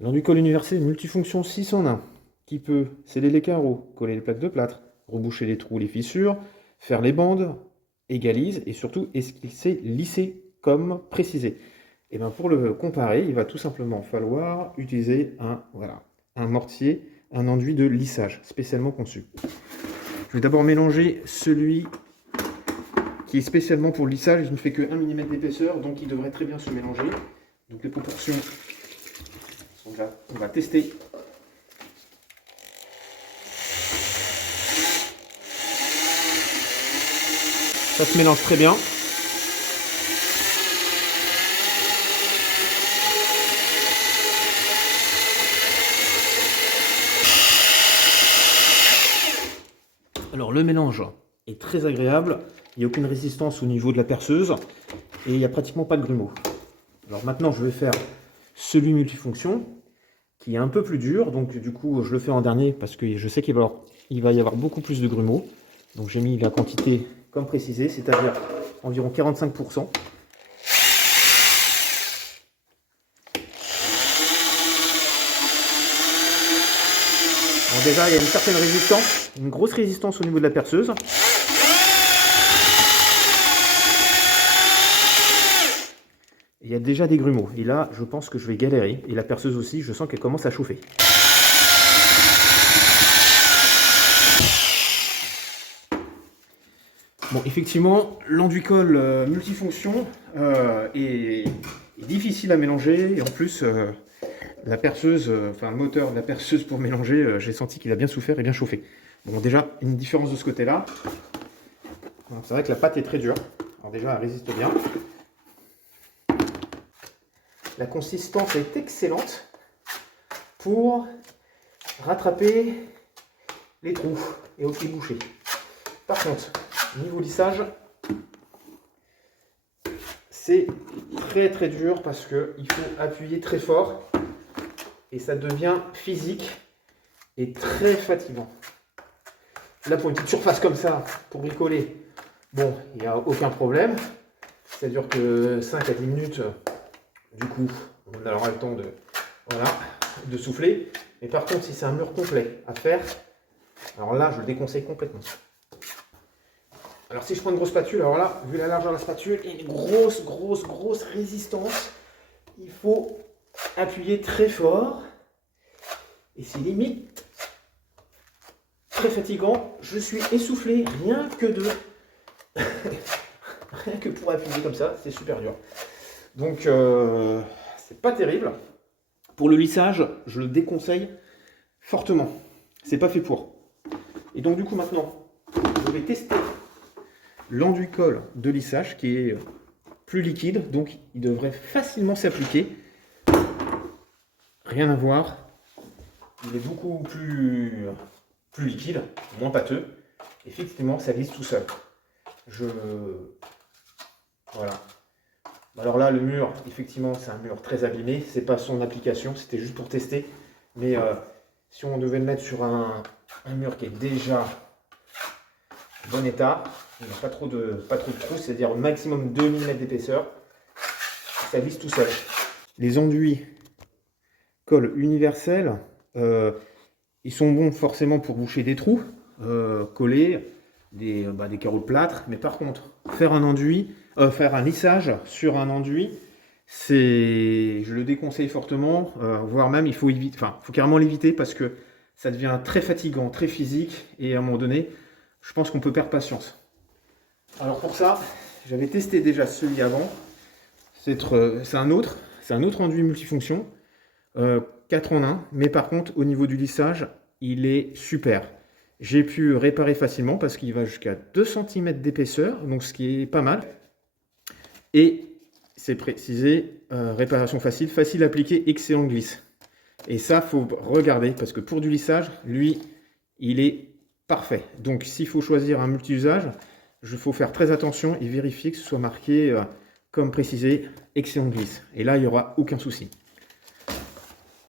L'enduit colle universel multifonction 6 en 1, qui peut sceller les carreaux, coller les plaques de plâtre, reboucher les trous, les fissures, faire les bandes, égalise et surtout esquisser, lisser comme précisé. Et bien pour le comparer, il va tout simplement falloir utiliser un mortier, un enduit de lissage spécialement conçu. Je vais d'abord mélanger celui qui est spécialement pour le lissage. Il ne fait que 1 mm d'épaisseur, donc il devrait très bien se mélanger. Donc les proportions sont là. On va tester. Ça se mélange très bien. Alors le mélange est très agréable, il n'y a aucune résistance au niveau de la perceuse et il n'y a pratiquement pas de grumeaux. Alors maintenant je vais faire celui multifonction qui est un peu plus dur, donc du coup je le fais en dernier parce que je sais qu'il va y avoir beaucoup plus de grumeaux. Donc j'ai mis la quantité comme précisé, c'est-à-dire environ 45%. Alors déjà il y a une certaine résistance, une grosse résistance au niveau de la perceuse. Il y a déjà des grumeaux. Et là, je pense que je vais galérer. Et la perceuse aussi, je sens qu'elle commence à chauffer. Bon, effectivement, l'enduit colle multifonction est difficile à mélanger. Et en plus, la perceuse, le moteur de la perceuse pour mélanger, j'ai senti qu'il a bien souffert et bien chauffé. Bon, déjà, une différence de ce côté-là. C'est vrai que la pâte est très dure. Alors déjà, elle résiste bien. La consistance est excellente pour rattraper les trous et les boucher. Par contre, niveau lissage, c'est très très dur parce qu'il faut appuyer très fort et ça devient physique et très fatigant. Là, pour une petite surface comme ça, pour bricoler, bon, il n'y a aucun problème. Ça dure que 5 à 10 minutes. Du coup, on aura le temps de souffler. Mais par contre, si c'est un mur complet à faire, alors là, je le déconseille complètement. Alors si je prends une grosse spatule, alors là, vu la largeur de la spatule et une grosse résistance, il faut appuyer très fort. Et c'est limite très fatigant. Je suis essoufflé rien que rien que pour appuyer comme ça, c'est super dur. Donc, c'est pas terrible. Pour le lissage, je le déconseille fortement. C'est pas fait pour. Et donc, du coup, maintenant, je vais tester l'enduit colle de lissage qui est plus liquide. Donc, il devrait facilement s'appliquer. Rien à voir. Il est beaucoup plus liquide, moins pâteux. Effectivement, ça glisse tout seul. Voilà. Alors là, le mur, effectivement, c'est un mur très abîmé. C'est pas son application, c'était juste pour tester. Mais si on devait le mettre sur un mur qui est déjà en bon état, il n'y a pas trop de trous, c'est-à-dire au maximum 2 mm d'épaisseur, ça glisse tout seul. Les enduits colle universels, ils sont bons forcément pour boucher des trous, coller des carreaux de plâtre. Mais par contre, faire un lissage sur un enduit, je le déconseille fortement, voire même il faut carrément l'éviter parce que ça devient très fatigant, très physique et à un moment donné, je pense qu'on peut perdre patience. Alors pour ça, j'avais testé déjà celui avant, c'est un autre enduit multifonction, 4 en 1, mais par contre au niveau du lissage, il est super. J'ai pu réparer facilement parce qu'il va jusqu'à 2 cm d'épaisseur, donc ce qui est pas mal. Et c'est précisé, réparation facile à appliquer, excellent glisse. Et ça, faut regarder parce que pour du lissage, lui, il est parfait. Donc s'il faut choisir un multi-usage, il faut faire très attention et vérifier que ce soit marqué comme précisé, excellent glisse. Et là, il n'y aura aucun souci.